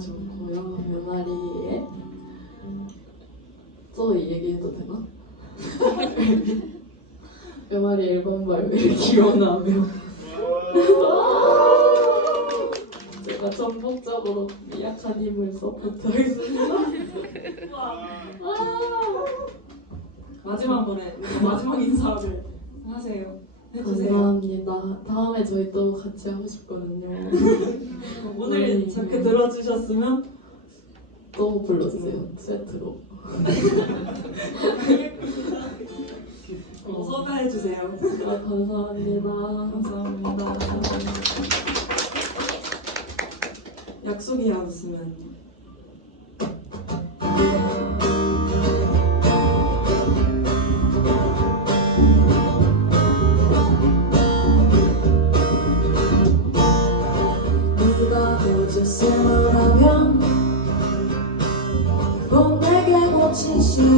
좋고요. 메마리에 또 이 얘기해도 되나? 메마리 앨범 발매를 기원하며 제가 전복적으로 미약한 힘을 서포트하겠습니다. 아. 마지막으로 마지막 인사를 하세요. 해주세요. 감사합니다. 다음에 저희 또 같이 하고 싶거든요. 오늘 음. 이렇게 들어주셨으면 또 불러주세요. 세트로. 어, 섭외해 주세요. 아, 감사합니다. 감사합니다. 약속이 없으면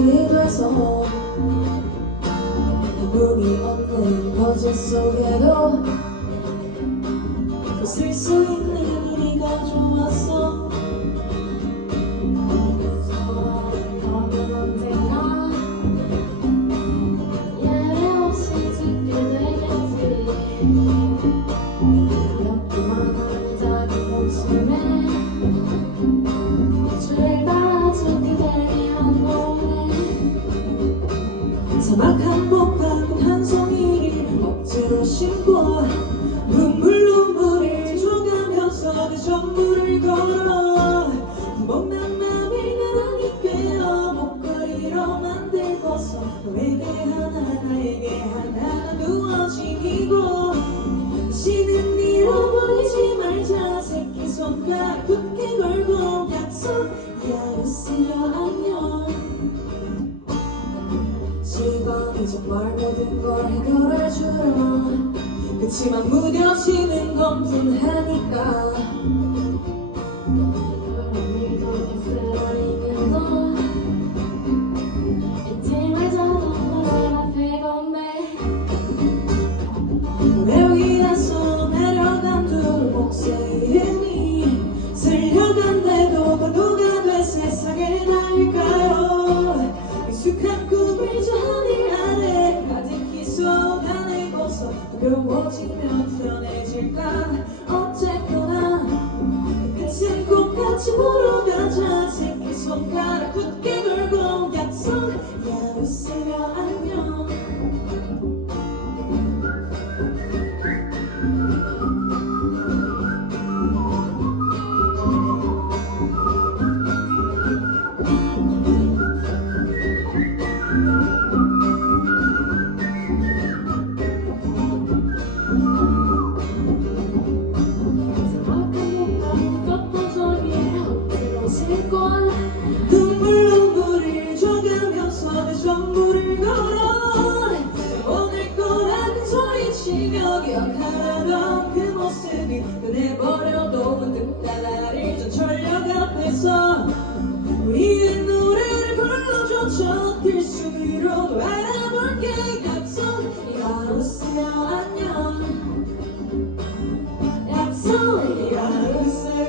실이 돼서 의미 없는 거짓 속에도 웃을 수 있는 우리가 좋았어 정말 모든 걸 해결해 주려 그치만 무뎌지는 건 분하니까 어려워지면 편해질까? 어쨌거나 끝은 꼭 같이 보러 가자 새끼손가락 굳게 저 길수미로도 알아볼게 약속. 야 웃으며 안녕 약속이야 웃으며